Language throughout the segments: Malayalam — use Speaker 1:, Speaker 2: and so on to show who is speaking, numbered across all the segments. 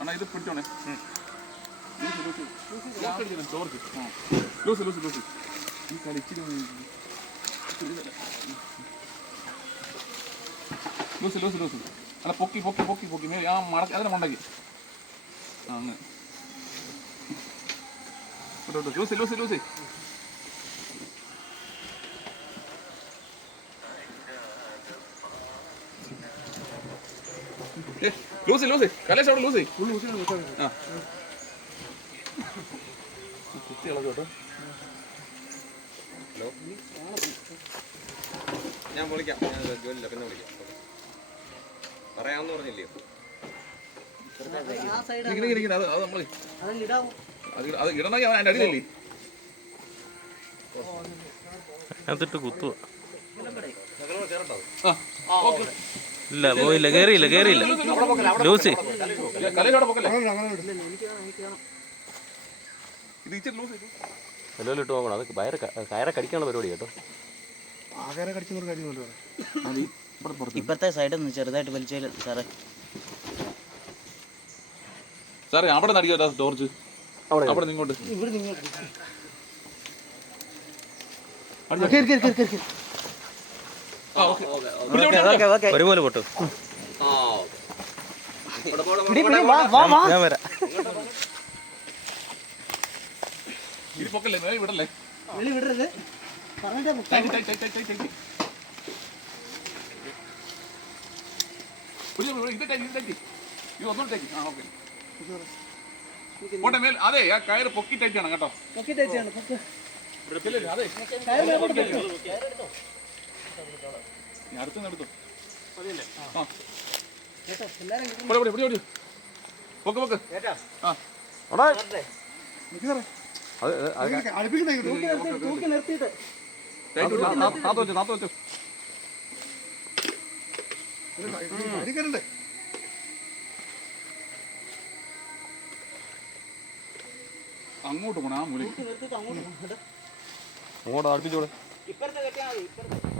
Speaker 1: അണ്ണാ ഇത് പിടിച്ചോണേ ലൂസ് ലൂസ് ലൂസ്. ഈ കളി ഇച്ചിരി ലൂസ് ലൂസ് ലൂസ്. അല്ല പൊക്കി പൊക്കി പൊക്കി പൊക്കി. ആ മടക്കി അതിനെ മണ്ടക്കി ആ അങ്ങനെ loose loose loose. Loose loose. Kalesh അവിടെ ലൂസ്. ആ. കുത്തി ഇളകും കേട്ടോ
Speaker 2: ഞാൻ വിളിക്കാം. ഞാൻ ജോലിയില്ല പിന്നെ വിളിക്കാം. പറയാമെന്ന് പറഞ്ഞില്ലയോ?
Speaker 1: ഇങ്ങനെ ഇങ്ങനെ ഇങ്ങനെ അത് അത് നമ്മൾ അത് ഇടണമെങ്കിൽ അവൻ എന്റെ അടിയിലല്ലേ?
Speaker 3: അതിട്ട് കുത്തുക.
Speaker 1: ആ. ഓക്കെ.
Speaker 3: ഇല്ല പോയില്ല കേറിയില്ല കേറിയില്ല. ലൂസി. ഇട്ട് നോക്കണം. അത് വയറ് കയറൊക്കെ കയറെ കടിക്കാനുള്ള പരിപാടി കേട്ടോ.
Speaker 4: ഇപ്പത്തെ സൈഡിൽ നിന്ന് ചെറുതായിട്ട് വലിച്ചാൽ സാറേ.
Speaker 1: സാറേ അവിടെ നിന്ന് അടിക്കാ ടോർച്ച് അവിടെ നിന്ന്.
Speaker 3: ഒരുപോലെ പൊട്ടു.
Speaker 5: പിടി പിടി വാ വാ വാ
Speaker 3: ഞാൻ വരാം.
Speaker 1: മേലെ
Speaker 5: വിടരുത്.
Speaker 1: പോട്ടെ മേൽ അതെ ആ കയറ് പൊക്കി തയ്ച്ചാണ് കേട്ടോ.
Speaker 5: പൊക്കി
Speaker 1: തയ്ച്ചാണ് അതെ
Speaker 5: കയറ് മേലോട്ട് പൊക്കി.
Speaker 1: ഞാൻ അടുത്ത് അങ്ങോട്ട് പോണ ആ
Speaker 5: മൂലി. അങ്ങോട്ട്
Speaker 2: അടുപ്പിച്ചോളെ
Speaker 5: ഇപ്പുറത്തെ കെട്ടിയാ മതി ഇപ്പുറത്തെ.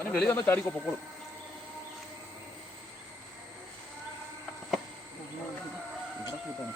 Speaker 1: അവന് വെളി വന്ന് ചാടിക്കോ പൊക്കോളും ഇവിടെ കിട്ടണം